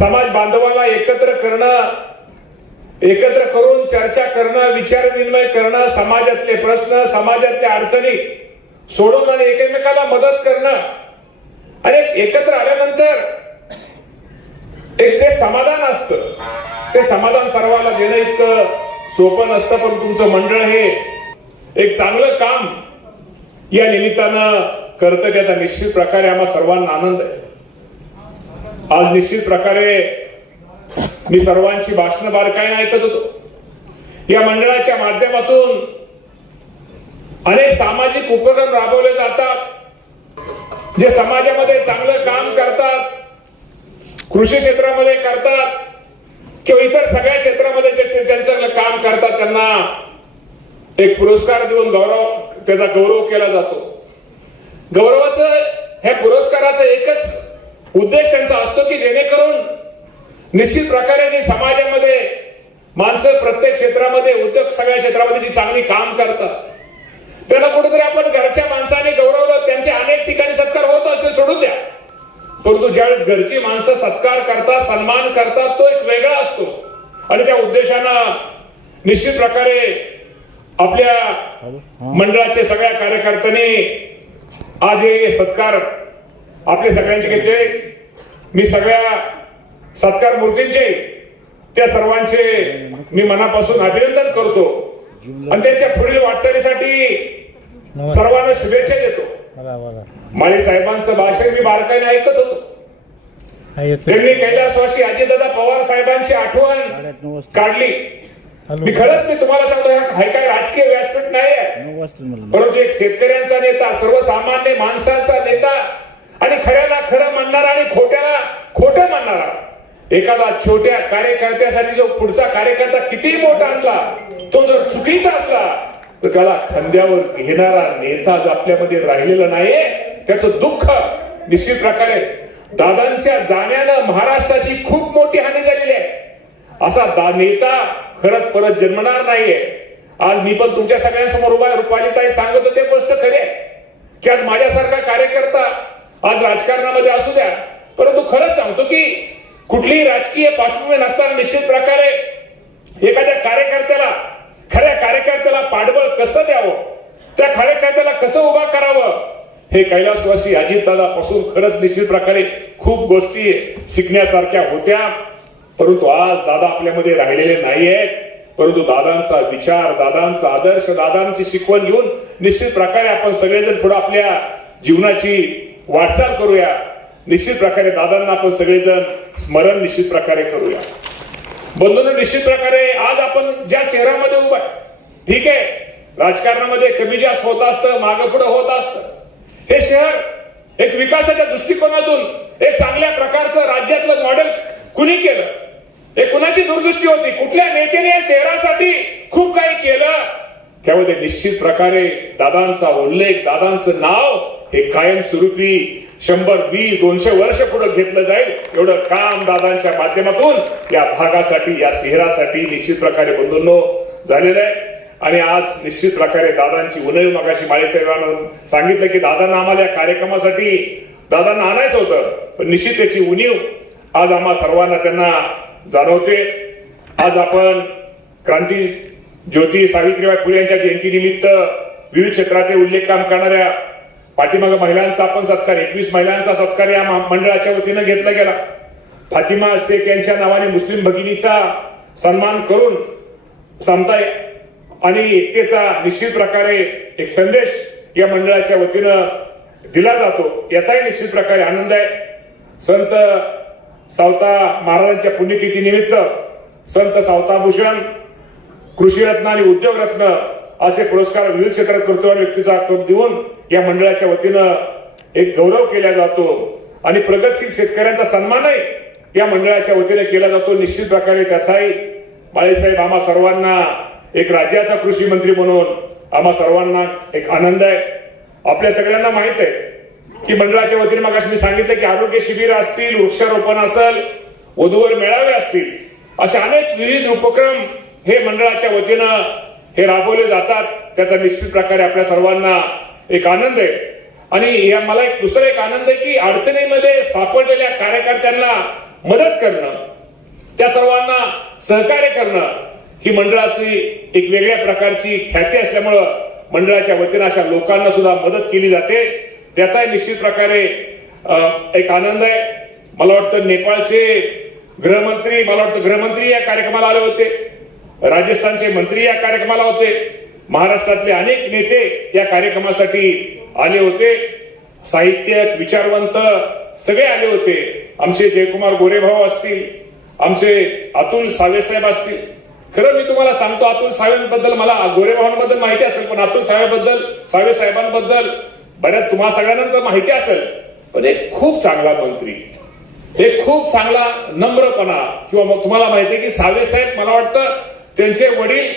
समाज बांधवाला एकत्र करणं, एकत्र करून चर्चा करणं, विचार विनिमय करणं, समाजातले प्रश्न, समाजातल्या अडचणी सोडवणं आणि एकमेकाला मदत करणं आणि एकत्र आल्यानंतर एक जे समाधान असतं ते समाधान सर्वांना देणं इतकं सोपं नसतं, पण तुमचं मंडळ हे एक चांगलं काम या निमित्तानं करतं, त्याचा निश्चित प्रकारे आम्हा सर्वांना आनंद आहे। आज निश्चित प्रकारे मी सर्वांची भाषणं बारकाईने ऐकत होतो। या मंडळाच्या माध्यमातून अनेक सामाजिक उपक्रम राबवले जातात, जे समाजामध्ये चांगलं काम करतात, कृषी क्षेत्रामध्ये करतात किंवा इतर सगळ्या क्षेत्रामध्ये ज्यांचं काम करतात त्यांना एक पुरस्कार देऊन त्याचा गौरव केला जातो। गौरवाचं ह्या पुरस्काराचा एकच उद्देश त्यांचा असतो की जेणेकरून निश्चित प्रकारे जे समाजामध्ये माणसं प्रत्येक क्षेत्रामध्ये, उद्योग सगळ्या क्षेत्रामध्ये जी चांगली काम करतात त्यांना कुठेतरी आपण घरच्या माणसाने गौरवलं, त्यांचे अनेक ठिकाणी सत्कार होत असले सोडून द्या, परंतु ज्यावेळेस घरची माणसं सत्कार करतात, सन्मान करतात, तो एक वेगळा असतो आणि त्या उद्देशानं निश्चित प्रकारे आपल्या मंडळाचे सगळ्या कार्यकर्त्यांनी आज हे सत्कार आपले सगळ्यांचे घेतले। मी सगळ्या सत्कार मूर्तींचे, त्या सर्वांचे मी मनापासून अभिनंदन करतो आणि त्यांच्या पुढील वाटचालीसाठी सर्वांना शुभेच्छा देतो। माळी साहेबांचं भाषण मी बारकाईने ऐकत होतो। त्यांनी कैलासवासी अजितदादा पवार साहेबांची आठवण काढली। मी तुम्हाला सांगतो, हा काय राजकीय व्यासपीठ नाही आहे, परंतु एक शेतकऱ्यांचा नेता, सर्वसामान्य माणसांचा नेता आणि खऱ्याला खरं म्हणणारा आणि खोट्याला खोटं म्हणणारा, एखादा छोट्या कार्यकर्त्यासाठी जो पुढचा कार्यकर्ता कितीही मोठा असला, तो जर चुकीचा असला तर त्याला खांद्यावर घेणारा नेता जो आपल्यामध्ये राहिलेला नाहीये, त्याचं दुःख निश्चित प्रकारे दादांच्या जाण्यानं महाराष्ट्राची खूप मोठी हानी झालेली आहे। असा नेता खरंच परत जन्मणार नाहीये। आज मी पण तुमच्या सगळ्यांसमोर उभा आहे, रुपालीताई सांगत होते, गोष्ट खरी आहे की आज माझ्यासारखा कार्यकर्ता आज राजकारणामध्ये असू द्या, परंतु खरंच सांगतो की कुठलीही राजकीय पार्श्वभूमी नसताना निश्चित प्रकारे एखाद्या कार्यकर्त्याला, खऱ्या कार्यकर्त्याला पाठबळ कसं द्यावं, त्या कार्यकर्त्याला कसं उभा करावं, हे कैलासवासी अजितदादापासून खरंच निश्चित प्रकारे खूप गोष्टी शिकण्यासारख्या होत्या। परंतु आज दादा आपल्यामध्ये राहिलेले नाही आहेत, परंतु दादांचा विचार, दादांचा आदर्श, दादांची शिकवण घेऊन निश्चित प्रकारे आपण सगळेजण थोडं आपल्या जीवनाची वाटचाल करूया। निश्चित प्रकारे दादांना आपण सगळेजण स्मरण निश्चित प्रकारे करूया। बंधूंनो, निश्चित प्रकारे आज आपण ज्या शहरामध्ये उभा आहे, ठीक आहे, राजकारणामध्ये कमी जास्त होत असतं, मागं पुढं होत असतं, हे शहर एक विकासाच्या दृष्टिकोनातून एक चांगल्या प्रकारचं राज्यातलं मॉडेल कुणी केलं, हे कुणाची दूरदृष्टी होती, कुठल्या नेत्याने या शहरासाठी खूप काही केलं, त्यामध्ये निश्चित प्रकारे दादांचा उल्लेख, दादांचं नाव हे कायमस्वरूपी 100, 20, 200 वर्ष पुढे घेतलं जाईल, एवढं काम दादांच्या माध्यमातून या भागासाठी, या शहरासाठी निश्चित प्रकारे बंधूंनो झालेलं आहे। आणि आज निश्चित प्रकारे दादांची उणीव, मगाशी माळीसाहेबांना सांगितलं की दादांना आम्हाला या कार्यक्रमासाठी दादांना आणायचं होतं, पण निश्चित त्याची उणीव आज आम्हा सर्वांना त्यांना जाणवते। आज आपण क्रांती ज्योती सावित्रीबाई फुले यांच्या जयंतीनिमित्त विविध क्षेत्रातील उल्लेख काम करणाऱ्या पाठीमागे महिलांचा आपण सत्कार, 21 महिलांचा सत्कार या मंडळाच्या वतीनं घेतला गेला। फातिमा शेख यांच्या नावाने मुस्लिम भगिनीचा सन्मान करून समता आणि एकतेचा निश्चित प्रकारे एक संदेश या मंडळाच्या वतीनं दिला जातो, याचाही निश्चित प्रकारे आनंद आहे। संत सावता महाराजांच्या पुण्यतिथी निमित्त संत सावताभूषण, कृषी रत्न आणि उद्योग रत्न असे पुरस्कार विविध क्षेत्रात कर्तृत्ववान व्यक्तीचा देऊन या मंडळाच्या वतीनं एक गौरव केला जातो आणि प्रगतशील शेतकऱ्यांचा सन्मानही या मंडळाच्या वतीने केला जातो। निश्चित प्रकारे त्याचाही माळीसाहेब आम्हा सर्वांना एक राज्याचा कृषी मंत्री म्हणून आम्हा सर्वांना एक आनंद आहे। आपल्या सगळ्यांना माहित आहे की मंडळाच्या वतीने मगाशी मी सांगितलं की आरोग्य शिबिर असतील, वृक्षारोपण असेल, वधूवर मेळावे असतील, असे अनेक विविध उपक्रम हे मंडळाच्या वतीनं हे राबवले जातात, त्याचा निश्चित प्रकारे आपल्या सर्वांना एक आनंद आहे। आणि मला दुसरा एक आनंद आहे की अडचणीमध्ये सापडलेल्या कार्यकर्त्यांना मदत करणं, त्या सर्वांना सहकार्य करणं ही मंडळाची एक वेगळ्या प्रकारची ख्याती असल्यामुळं मंडळाच्या वतीनं अशा लोकांना सुद्धा मदत केली जाते. त्याचाही निश्चित प्रकारे एक आनंद आहे. मला वाटतं नेपाळचे गृहमंत्री या कार्यक्रमाला आले होते, राजस्थानचे मंत्री या कार्यक्रमाला होते, महाराष्ट्रातले अनेक नेते या कार्यक्रमासाठी आले होते, साहित्यिक विचारवंत सगळे आले होते. आमचे जयकुमार गोरेभाऊ असतील, आमचे अतुल सावे साहेब असतील. खरं मी तुम्हाला सांगतो, अतुल साहेबांबद्दल मला गोरेभावांबद्दल माहिती असेल, पण अतुल सावे साहेबांबद्दल बऱ्याच तुम्हा सगळ्यांना तर माहिती असेल, पण एक खूप चांगला मंत्री, एक खूप चांगला नम्रपणा. किंवा मग तुम्हाला माहिती आहे की सावे साहेब, मला वाटतं त्यांचे वडील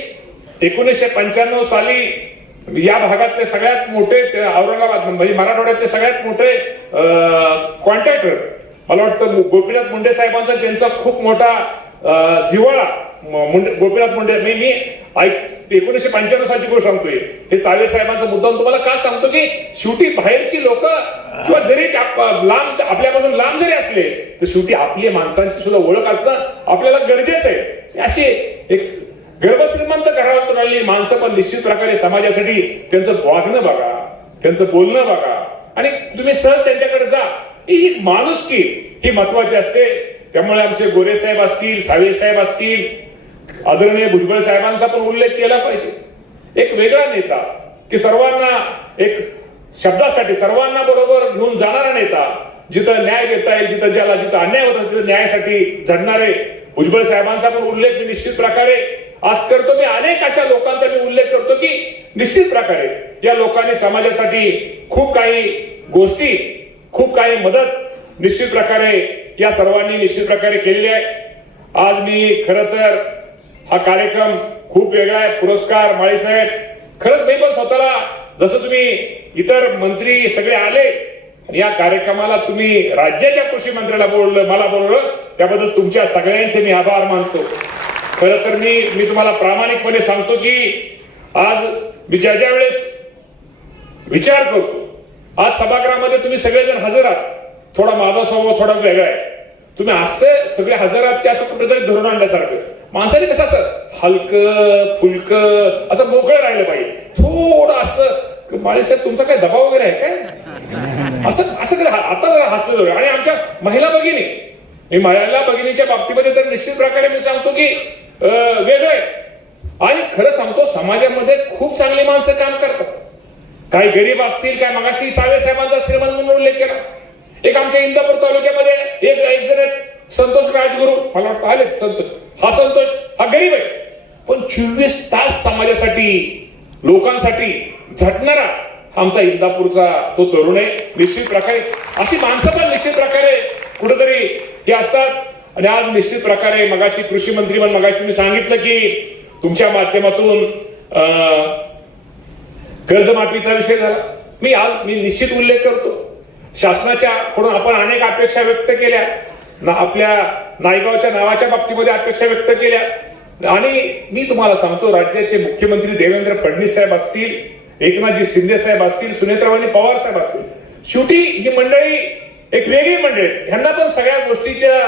1995 साली या भागातले सगळ्यात मोठे, औरंगाबाद म्हणजे मराठवाड्यातले सगळ्यात मोठे कॉन्ट्रॅक्टर, मला वाटतं गोपीनाथ मुंडे साहेबांचा त्यांचा खूप मोठा जिव्हाळा. गोपीनाथ मुंडे, मी 1995 सालची गोष्ट सांगतोय. हे सावे साहेबांचा मुद्दाम तुम्हाला का सांगतो की शेवटी बाहेरची लोक किंवा जरी लांब, आपल्यापासून लांब जरी असले तर शेवटी आपली माणसांची सुद्धा ओळख असणं आपल्याला गरजेचं आहे. अशी एक गर्भश्रीमंत घरातून आलेली माणसं पण निश्चित प्रकारे समाजासाठी त्यांचं वागणं बघा, त्यांचं बोलणं बघा, आणि तुम्ही सहज त्यांच्याकडे जा. ही माणुसकी ही महत्वाची असते. त्यामुळे आमचे गोरे साहेब असतील, सावे साहेब असतील, आदरणीय भुजबळ साहेबांचा पण उल्लेख केला पाहिजे. एक वेगळा नेता की सर्वांना एक शब्दासाठी सर्वांना बरोबर घेऊन जाणारा नेता, जिथं न्याय देता येईल, जिथं अन्याय होता तिथं न्यायासाठी झडणारे भुजबळ साहेबांचा पण उल्लेख मी निश्चित प्रकारे आज करतो. मी अनेक अशा लोकांचा मी उल्लेख करतो की निश्चित प्रकारे या लोकांनी समाजासाठी खूप काही गोष्टी, खूप काही मदत निश्चित प्रकारे या सर्वांनी निश्चित प्रकारे केलेली आहे. आज मी खरं तर हा कार्यक्रम खूप वेगळा आहे. पुरस्कार माळीसाहेब, खरंच मी पण स्वतःला, जसं तुम्ही इतर मंत्री सगळे आले या कार्यक्रमाला, तुम्ही राज्याच्या कृषी मंत्र्याला बोललं, मला बोलवलं, त्याबद्दल तुमच्या सगळ्यांचे मी आभार मानतो. खरं तर मी तुम्हाला प्रामाणिकपणे सांगतो की आज मी ज्या वेळेस विचार करतो, आज सभागृहामध्ये तुम्ही सगळेजण हजर आहात. थोडा माझा स्वभाव थोडा वेगळा आहे. तुम्ही असं सगळे हजर आहात की असं कुठेतरी धरून आणल्यासारखं. माणसाने कसं असं हलकं फुलकं असं मोकळं राहिलं पाहिजे. थोडं असं, माळीसाहेब तुमचा काय दबाव वगैरे आहे काय, असं आता जरा हसलं. आणि आमच्या महिला भगिनी, मी महिला भगिनीच्या बाबतीमध्ये तर निश्चित प्रकारे मी सांगतो की वेगळं आहे. आणि खरं सांगतो, समाजामध्ये खूप चांगली माणसं काम करतात. काही गरीब असतील, काय मगाशी सावे साहेबांचा श्रीमंत म्हणून उल्लेख केला. एक आमच्या इंदापूर तालुक्यामध्ये एक जण संतोष राजगुरू, मला वाटतं आले संतोष. हा संतोष हा गरीब आहे, पण 24 तास समाजासाठी, लोकांसाठी झटणारा आमचा इंदापूरचा तो तरुण आहे. निश्चित प्रकारे अशी माणसं पण निश्चित प्रकारे कुठेतरी हे असतात. आणि आज निश्चित प्रकारे मगाशी कृषी मंत्री पण मगाशी तुम्ही सांगितलं की तुमच्या माध्यमातून कर्जमाफीचा विषय झाला. मी निश्चित उल्लेख करतो, शासनाच्या कडून आपण अनेक अपेक्षा व्यक्त केल्या, आपल्या नायगावच्या नावाच्या बाबतीमध्ये अपेक्षा व्यक्त केल्या. आणि मी तुम्हाला सांगतो, राज्याचे मुख्यमंत्री देवेंद्र फडणवीस साहेब असतील, एकनाथजी शिंदे साहेब असतील, सुनेत्राबाई पवार साहेब असतील, शेवटी ही मंडळी एक वेगळी मंडळी, ह्यांना पण सगळ्या गोष्टीच्या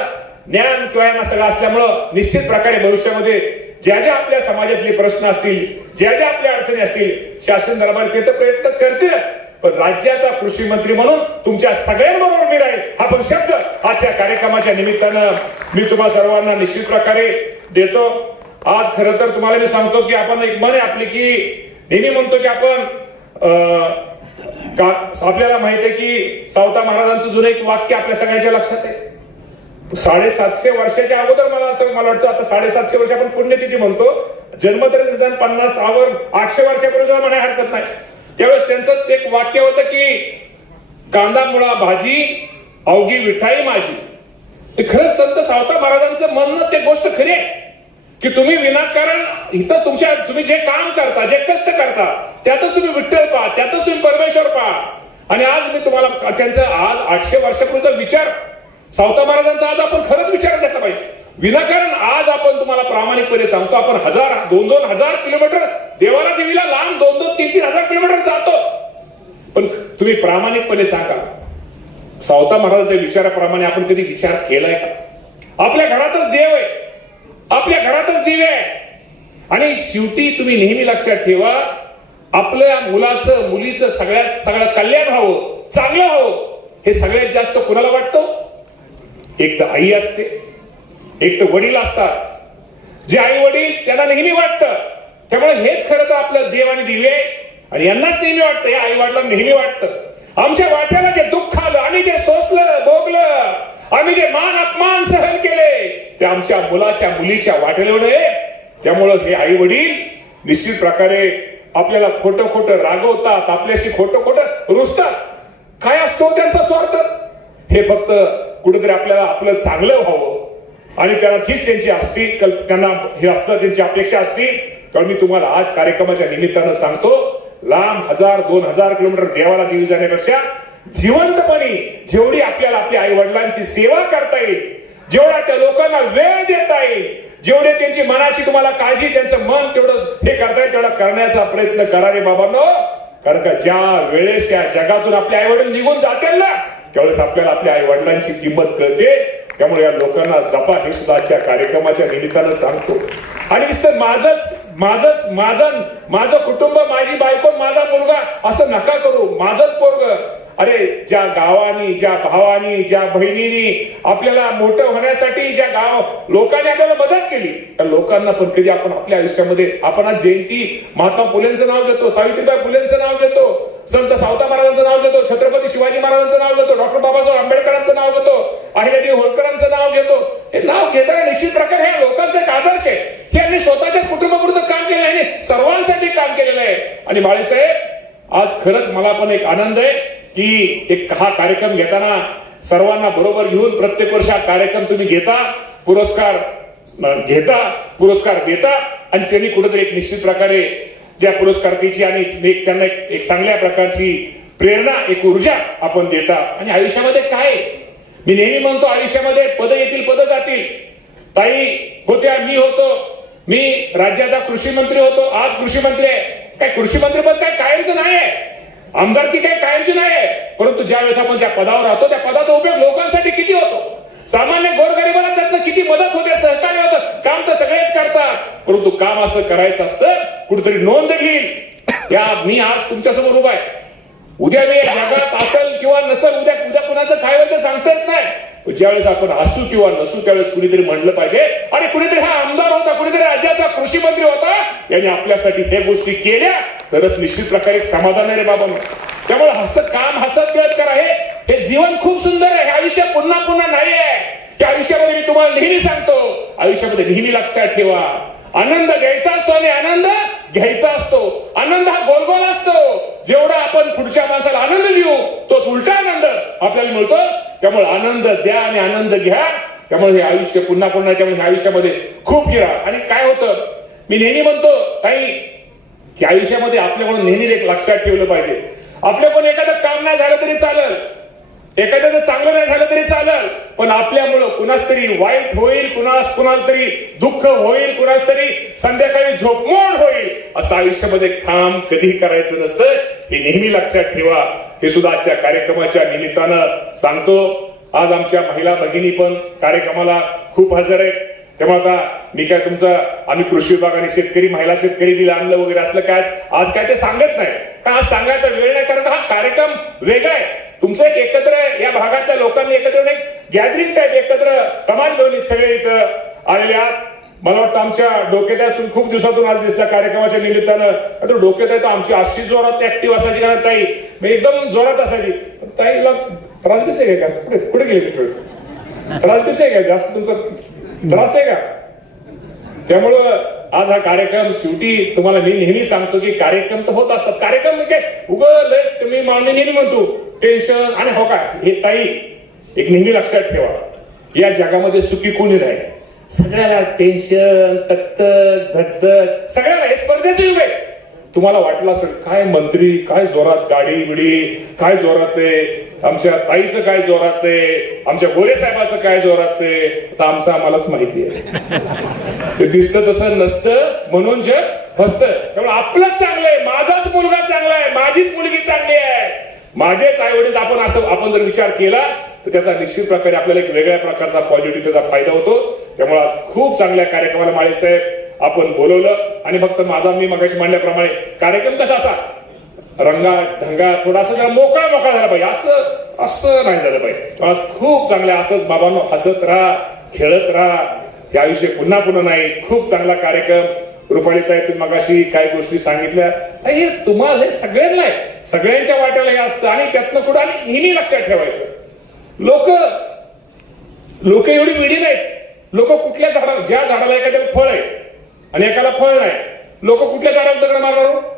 ज्ञान किंवा यांना सगळं असल्यामुळं निश्चित प्रकारे भविष्यामध्ये ज्या आपल्या समाजातले प्रश्न असतील, ज्या आपल्या अडचणी असतील, शासन दरबार ते तर प्रयत्न करतीलच, पण राज्याचा कृषी मंत्री म्हणून तुमच्या सगळ्यांबरोबर मी राहील हा पण शब्द आजच्या कार्यक्रमाच्या निमित्तानं मी तुम्हा सर्वांना निश्चित प्रकारे देतो. आज खरं तर तुम्हाला मी सांगतो की आपण एक मन आहे आपली की नेहमी म्हणतो की आपण आपल्याला माहित आहे की सावता महाराजांचं जुनं एक वाक्य आपल्या सगळ्यांच्या लक्षात आहे. 750 वर्षाच्या अगोदर मला वाटतं, आता 750 वर्ष आपण पुण्यतिथी म्हणतो, जन्मतर निदान 50 आवर 800 वर्षापूर्वी म्हणायला हरकत नाही. त्यावेळेस त्यांचं एक वाक्य होतं की कांदा मुळा भाजी अवघी विठाई माझी. खरंच संत सावता महाराजांचं म्हणणं ते गोष्ट खरी आहे की तुम्ही विनाकारण इथं तुम्ही जे काम करता, जे कष्ट करता, त्यातच तुम्ही विठ्ठल पहा, त्यातच तुम्ही परमेश्वर पहा. आणि आज मी तुम्हाला त्यांचा आज 800 वर्षापूर्वीचा विचार सावता महाराजांचा आज आपण खरंच विचार घेतला पाहिजे. विनाकारण आज आपण तुम्हाला प्रामाणिकपणे सांगतो, आपण 2,000 किलोमीटर देवाला देवीला लांब 2,000-3,000 हजार किलोमीटर जातो. पण तुम्ही प्रामाणिकपणे सांगा, सावता महाराजांच्या विचाराप्रमाणे आपण कधी विचार केलाय का? आपल्या घरातच देव आहे, आपल्या घरातच दिवे आहे. आणि शेवटी तुम्ही नेहमी लक्षात ठेवा, आपल्या मुलाचं मुलीचं सगळं कल्याण व्हावं, चांगलं व्हावं, हे सगळ्यात जास्त कोणाला वाटतं? एक तर आई असते, एक तर वडील असतात. जे आई वडील त्यांना नेहमी वाटतं. त्यामुळे हेच खरं तर आपलं देव आणि दिवे आहे. आणि यांनाच नेहमी वाटतं, या आई वडिलांना नेहमी वाटतं, आमच्या वाट्याला जे दुःख आलं, आम्ही जे सोसलं, भोगलं, आम्ही जे मान अपमान सहन केले, ते आमच्या मुलाच्या मुलीच्या वाट्याला येऊ नये. त्यामुळं हे आई वडील निश्चित प्रकारे आपल्याला खोटं खोटं रागवतात, आपल्याशी खोटं खोटं रुसतात. काय असतो त्यांचा स्वार्थ? हे फक्त कुठेतरी आपल्याला आपलं चांगलं व्हावं आणि त्यांना हीच त्यांची असती, त्यांना हे असतं, त्यांची अपेक्षा असती. तर मी तुम्हाला आज कार्यक्रमाच्या निमित्तानं सांगतो, लांब 1000-2000 किलोमीटर देवाला देऊ जाण्यापेक्षा जिवंतपणे जेवढी आपल्याला आपल्या आई वडिलांची सेवा करता येईल, जेवढा त्या लोकांना वेळ देता येईल, जेवढे त्यांची मनाची तुम्हाला काळजी, त्यांचं मन तेवढं हे करता येईल, तेवढा करण्याचा प्रयत्न करा रे बाबांनो. कारण का ज्या वेळेस या जगातून आपले आई वडील निघून जातील ना, त्यावेळेस आपल्याला आपल्या आई वडिलांची किंमत कळते. त्यामुळे या लोकांना जपा, हे सुद्धा आजच्या कार्यक्रमाच्या निमित्तानं सांगतो. आणि नुसतं माझं कुटुंब, माझी बायको, माझा मुलगा असं नका करू. माझंच पोरग, अरे ज्या गावानी, ज्या भावानी, ज्या बहिणीनी आपल्याला मोठं होण्यासाठी ज्या लोकांनी आपल्याला मदत केली, त्या लोकांना पण कधी आपण आपल्या आयुष्यामध्ये, आपण आज जयंती महात्मा फुलेंचं नाव घेतो, सावित्रीबाई फुलेंचं नाव घेतो, संत सावता महाराजांचं नाव घेतो, छत्रपती शिवाजी महाराजांचं नाव घेतो, डॉक्टर बाबासाहेब आंबेडकरांचं नाव घेतो, अहिल्यादेवी होळकरांचं नाव घेतो. हे नाव घेताना निश्चित प्रकारे ह्या लोकांचा एक आदर्श आहे की यांनी स्वतःच्याच कुटुंबापुरतं काम केलं आहे, सर्वांसाठी काम केलेलं आहे. आणि बाळासाहेब, आज खरंच मला पण एक आनंद आहे की एक हा कार्यक्रम घेताना सर्वांना बरोबर घेऊन प्रत्येक वर्षी हा कार्यक्रम तुम्ही घेता, पुरस्कार देता आणि त्यांनी कुठेतरी एक निश्चित प्रकारे ज्या पुरस्काराची आणि त्यांना एक चांगल्या प्रकारची प्रेरणा, एक ऊर्जा आपण देता. आणि आयुष्यामध्ये काय, मी नेहमी म्हणतो, आयुष्यामध्ये पद येतील, पद जातील. ताई होत्या, मी होतो, मी राज्याचा कृषी मंत्री होतो, आज कृषी मंत्री आहे. काय कृषी मंत्री पद काय कायमचं नाही आहे, आमदारकी काय कायमची नाही आहे. परंतु ज्या वेळेस आपण ज्या पदावर राहतो, त्या पदाचा उपयोग लोकांसाठी किती होतो, सामान्य गोरगरिबाला त्यातनं किती मदत होते, सहकार्य होतं. काम तर सगळेच करतात, परंतु काम असं करायचं असतं, कुठेतरी नोंद घेईल. मी आज तुमच्यासमोर उभा आहे, उद्या मी जगात असेल किंवा नसेल, उद्या कुणाचं काय होतं सांगता येत नाही. ज्यावेळेस आपण असू किंवा नसू, त्यावेळेस कुणीतरी म्हणलं पाहिजे, आणि कुणीतरी हा आमदार होता, कुणीतरी राज्याचा कृषी मंत्री होता, यांनी आपल्यासाठी हे गोष्टी केल्या, तरच निश्चित प्रकारे समाधान आहे रे बाबा. त्यामुळे हसत खेळत करा. हे जीवन खूप सुंदर आहे. हे आयुष्य पुन्हा पुन्हा नाही आहे. या आयुष्यामध्ये मी तुम्हाला नेहमी सांगतो, आयुष्यामध्ये नेहमी लक्षात ठेवा, आनंद द्यायचा असतो आणि आनंद घ्यायचा असतो. आनंद हा गोल असतो. जेवढा आपण पुढच्या माणसाला आनंद देऊ, तोच उलटा आनंद आपल्याला मिळतो. त्यामुळे आनंद द्या आणि आनंद घ्या. त्यामुळे हे आयुष्य पुन्हा पुन्हा, त्यामुळे ह्या आयुष्यामध्ये खूप गिरा. आणि काय होतं, मी नेहमी म्हणतो काही की आयुष्यामध्ये आपल्याकडून नेहमी एक लक्षात ठेवलं पाहिजे, आपल्याकडून एखादं काम नाही झालं तरी चालेल, एखाद्याचं चांगलं नाही झालं तरी चालेल, पण आपल्यामुळं कुणाच तरी वाईट होईल, कुणाला तरी दुःख होईल, कुणाच तरी संध्याकाळी झोपमोड होईल, असं आयुष्यामध्ये काम कधी करायचं नसतं. हे नेहमी लक्षात ठेवा. हे सुद्धा आजच्या कार्यक्रमाच्या निमित्तानं सांगतो. आज आमच्या महिला भगिनी पण कार्यक्रमाला खूप हजर आहेत. तेव्हा आता मी काय आम्ही कृषी विभाग आणि महिला शेतकरी बिल आणलं वगैरे असलं काय आज काय ते सांगत नाही, कारण आज सांगायचा वेळ नाही, कारण हा कार्यक्रम वेगळा आहे. तुमचं एक एकत्र या भागातल्या लोकांनी एकत्र एक गॅदरिंग टाईप एकत्र समाज मिळून सगळे इथं आलेले आहात. मला वाटतं आमच्या डोक्यात आहे, तुम्ही खूप दिवसातून आज दिसला कार्यक्रमाच्या निमित्तानं. डोक्यात आहे तर आमची अशी जोरात ऍक्टिव्ह असायची का ताई, एकदम जोरात असायची. ताईला त्रास बिस आहे का, कुठे गेले त्रास बिस आहे का, जास्त तुमचा त्रास आहे का? त्यामुळं आज हा कार्यक्रम शेवटी तुम्हाला मी नेहमी सांगतो की कार्यक्रम तर होत असतात. कार्यक्रम म्हणजे उगल मी नेहमी म्हणतो टेन्शन आणि हो काय, हे ताई एक नेहमी लक्षात ठेवा, या जगामध्ये सुखी कोणी नाही. सगळ्याला टेन्शन, तकतक, धगधग, सगळ्याला हे स्पर्धेचं युग आहे. तुम्हाला वाटलं असेल काय मंत्री काय जोरात गाडी बिडी काय जोरात आहे, आमच्या ताईचं काय जोरात आहे, आमच्या गोरे साहेबाचं काय जोरात आहे, तर आमचं आम्हालाच माहिती आहे. ते दिसतं तसं नसतं, म्हणून जग फसतं. त्यामुळे आपलंच चांगलं आहे, माझाच मुलगा चांगला आहे, माझीच मुलगी चांगली आहे, माझेच आई वडील, आपण जर विचार केला तर त्याचा निश्चित प्रकारे आपल्याला एक वेगळ्या प्रकारचा पॉझिटिव्ह त्याचा फायदा होतो. त्यामुळे आज खूप चांगल्या कार्यक्रमाला माळे साहेब आपण बोलवलं आणि फक्त माझा मी मगाशी मांडल्याप्रमाणे कार्यक्रम कसा असा रंगा ढंगा थोडासा जरा मोकळा झाला पाहिजे, असं नाही झालं पाहिजे. आज खूप चांगल्या असंच बाबांनो हसत राहा, खेळत राहा, हे आयुष्य पुन्हा नाही. खूप चांगला कार्यक्रम. रुपालीताई तुम्ही मगाशी काही गोष्टी सांगितल्या, हे तुम्हाला हे सगळ्यांना आहे, सगळ्यांच्या वाट्याला हे असतं आणि त्यातनं कुठं आणि नेहमी लक्षात ठेवायचं. लोक एवढी वेडी नाहीत. लोक कुठल्या झाडाला, ज्या झाडाला एखाद्याला फळ आहे आणि एकाला फळ नाही, लोक कुठल्या झाडाला दगड मारणार?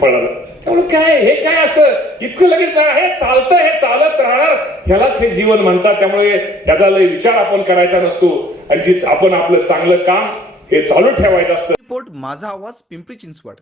फळाला. त्यामुळे काय हे काय असं इतकं लगेच हे चालतं, हे चालत राहणार, ह्यालाच हे जीवन म्हणतात. त्यामुळे ह्याचा लय विचार आपण करायचा नसतो आणि जी आपण आपलं चांगलं काम हे चालू ठेवायचं असतं. रिपोर्ट माझा आवाज, पिंपरी चिंचवड.